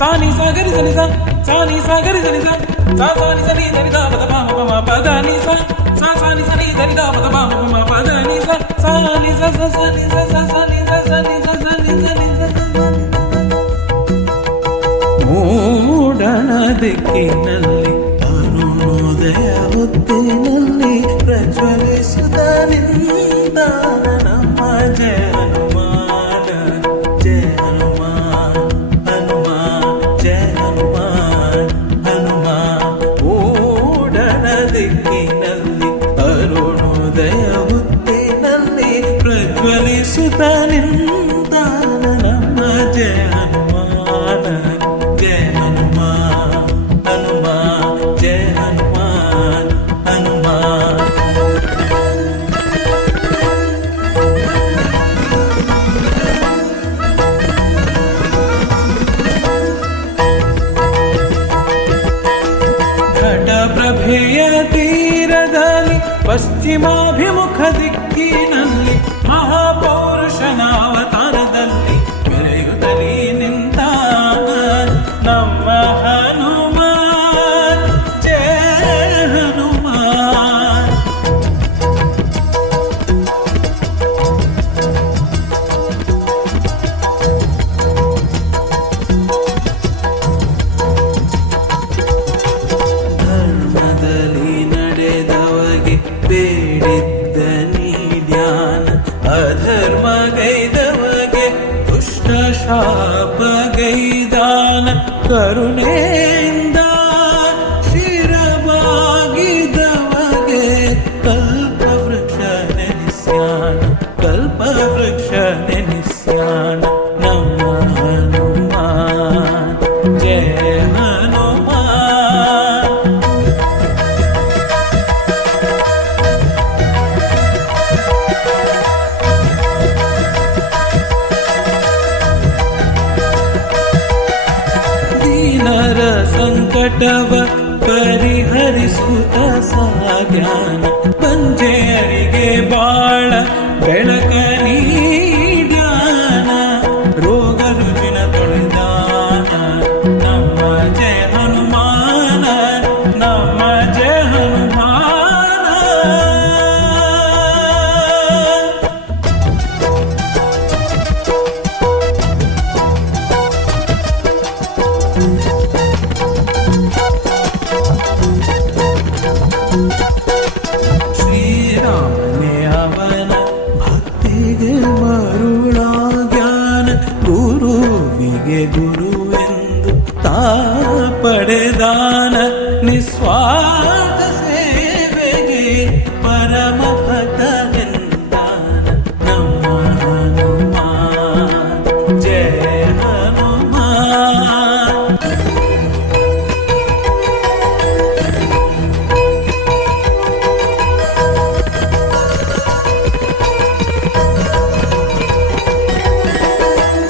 ಸಾನಿ ಸಾಗರಿ ಸನಿ ಸಾನಿ ಸಾಗರಿ ಸನಿ ಸಾನಿ ಸನಿ ಧನಿದ ಪದ ಮ ಪದ ನಿ ಸಾನಿ ಸನಿ ಧನಿದ ಪದ ಮ ಪದ ನಿ ಸಾನಿ ಸನಿ ಸನಿ ಸನಿ ಸನಿ ಮೂಡಣ ದಿಕ್ಕಿನಲ್ಲಿ ಅರುಣೋದಯ ಹೊತ್ತಿನಲ್ಲಿ ಪ್ರಜ್ವಲಿಸುತ್ತ ನಿಂದ ನಮ್ಮ ಜಯ ಹನುಮಾನ ಜಯ ಹನುಮಾನ್ ಹನುಮಾನ್ ಜಯ ಹನುಮಾನ್ ಹನುಮಾನ್ ಮೂಡಣ ದಿಕ್ಕಿನಲ್ಲಿ ಅರುಣೋದಯ ಹೊತ್ತಿನಲ್ಲಿ ಪ್ರಜ್ವಲಿಸುತ್ತ ನಿಂದ ನಮ್ಮ ಜಯ ಹನುಮಾನ ಜಯ ಹನುಮಾನ್ ಹನುಮಾನ್ ಜಯ ಹನುಮಾನ್ ಹನುಮಾನ್ ಘಟಪ್ರಭೆಯ ತೀರದಲ್ಲಿ ಪಶ್ಚಿಮಾಭಿಮುಖ ದಿಕ್ಕಿನಲ್ಲಿ ಮಹಾಪೌರುಷನ ಅವತಾರದಲ್ಲಿ ಮೆರೆಯುತ್ತಲೇ ನಿಂತ ನಮ್ಮ ಹನುಮಾನ್ ಜಯ ಹನುಮಾನ್ ಧರ್ಮದಲ್ಲಿ ನಡೆದವಗೆ ಬೇಡಿದ್ದ ನೀಡ್ಯಾನ ಅಧರ್ಮಗೈದವಗೆ ದುಷ್ಟ ಶಾಪಗೈದಾನ ಕರುಣೆಯಿಂದ ಶಿರವಾಗಿದವಗೆ ಕಲ್ಪವೃಕ್ಷ ನೆನೆಸ್ಯಾನ ಕಲ್ಪವೃಕ್ಷ ನೆನೆಸ್ಯಾನ ನಮ್ಮ ಹನುಮಾನ್ ಜಯ ಹನುಮಾನ್ ದೀನರ ಸಂಕಟವ ಪರಿಹರಿಸುತ್ತ ಸಾಗ್ಯಾನ ಬಂಜೆಯರಿಗೆ ಬಾಳ ಬೆಳಕ ನೀಡ್ಯಾನ ರೋಗ ರುಜಿನ ತೊಳೆದಾನ ನಮ್ಮ ಜಯ ಹನುಮಾನ ನಮ್ಮ ಜಯ ಹನುಮಾನ ಶ್ರೀರಾಮನೇ ಅವನ ಭಕ್ತಿಗೆ ಮರುಳಾಗ್ಯಾನ ಗುರುವಿಗೆ ಗುರುವೆಂದು ತಾ ಪಡೆದಾನ ನಿಸ್ವಾರ್ಥ ಸೇವೆಗೆ ಪರಮ ಭಕ್ತನೆಂದಾನ ನಮ್ಮ ಹನುಮಾನ್ ಜಯ ಹನುಮಾನ್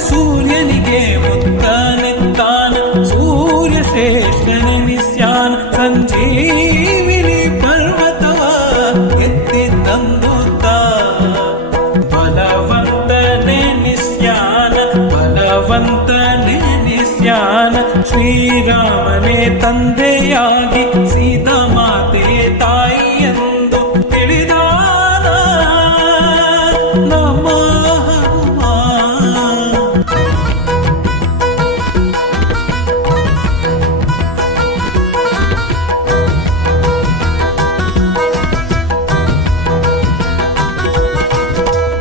ಸೂರ್ಯನಿಗೆ ಮುತ್ತನೆಂತಾನ ಸೂರ್ಯ ಶ್ರೇಷ್ಠನೆನಿಸ್ಯಾನ ಸಂಜೀವಿನಿ ಪರ್ವತವ ಎತ್ತಿ ತಂದುತ್ತ ಬಲವಂತನೆನಿಸ್ಯಾನ ಬಲವಂತನೆನಿಸ್ಯಾನ ಶ್ರೀರಾಮನೇ ತಂದೆಯಾಗಿ ಸೀತಾ ಮಾತೆ ತಾಯಿಯೆಂದು ತಿಳಿದಾನ ನಮ್ಮ ಹನುಮಾನ್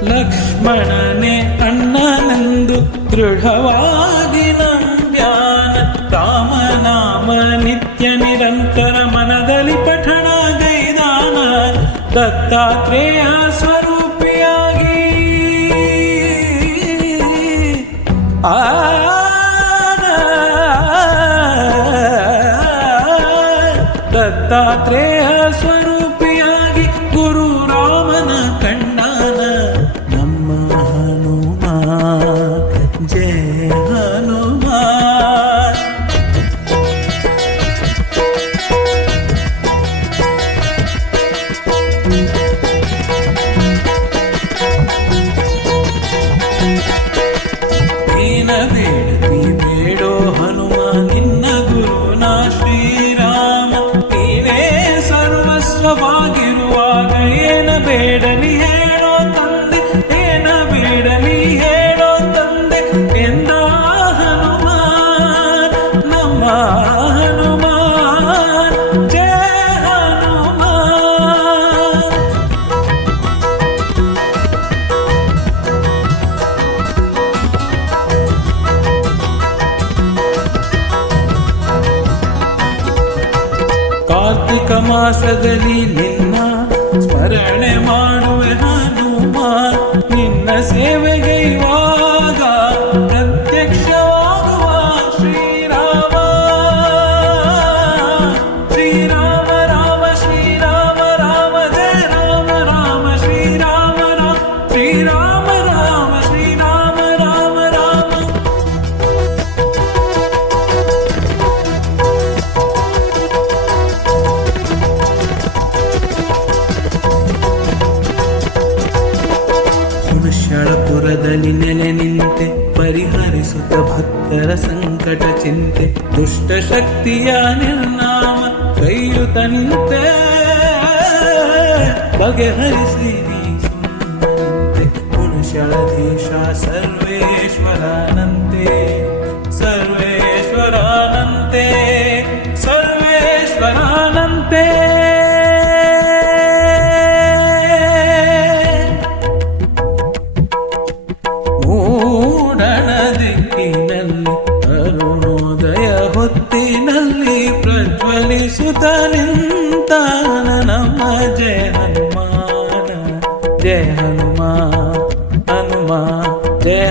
ಲಕ್ಷ್ಮಣನೇ ಅಣ್ಣನೆಂದು ದೃಢವಾಗಿ ನಂಬ್ಯಾನ ರಾಮನಾಮ ನಿತ್ಯ ನಿರಂತರ ಮನದಲ್ಲಿ ಪಠಣ ಗೈದಾನ ದತ್ತಾತ್ರೇಯ ಸ್ವರೂಪಿಯಾಗಿ ದತ್ತಾತ್ರೇಯ ಸ್ವರೂಪಿಯಾಗಿ ಗುರು ರಾಮನ ಕಂಡಾನ ನಮ್ಮ ಹನುಮಾನ್ ಜಯ ಹನುಮಾನ್ ದೀನ ಬೇಡತಿ ಬೇಡೋ ಹನುಮ ಹನುಮಾನ್ ಜಯ ಹನುಮಾನ್. ಕಾರ್ತಿಕ ಮಾಸದಲ್ಲಿ ನಿನ್ನ ಸ್ಮರಣೆ ಮಾಡುವೆ ಹನುಮಾನ್. ನಿನ್ನ ಸೇವೆಗೆ ಇವಾಗ ಪ್ರತ್ಯಕ್ಷವಾಗುವ ಶ್ರೀರಾಮ. ಶ್ರೀರಾಮ ರಾಮ ಶ್ರೀರಾಮ ರಾಮ ಜಯ ರಾಮ ರಾಮ ಶ್ರೀರಾಮ ರಾಮ ಶ್ರೀರಾಮ ರಾಮ ಶ್ರೀರಾಮ ರಾಮ ರಾಮ. ಹುಣಶಳಪುರದಲ್ಲಿ ನೆಲೆ ನಿಂತೆ ಪರಿಹರಿಸುತ್ತ ಭಕ್ತರ ಸಂಕಟ ಚಿಂತೆ. ದುಷ್ಟ ಶಕ್ತಿಯ ನಿರ್ನಾಮ ಕೈಯುತ ನಿಂತೆ ಬಗೆಹರಿಸಿ ನೀ ಸುಮ್ಮನಿಂತೆ. ಹುಣಶಳದೇಶ ಸರ್ವೇಶ್ವರನಂತೆ ಸರ್ವೇಶ್ವರನಂತೆ ಸರ್ವೇಶ್ವರನಂತೆ. ಮೂಡಣ ದಿಕ್ಕಿನಲ್ಲಿ ಅರುಣೋದಯ ಹೊತ್ತಿನಲ್ಲಿ ಪ್ರಜ್ವಲಿಸುತ್ತ ನಿಂತಾನ ನಮ್ಮ ಜಯ ಹನುಮಾನ ಜಯ ಹನುಮಾನ್ ಹನುಮಾನ್ ಜಯ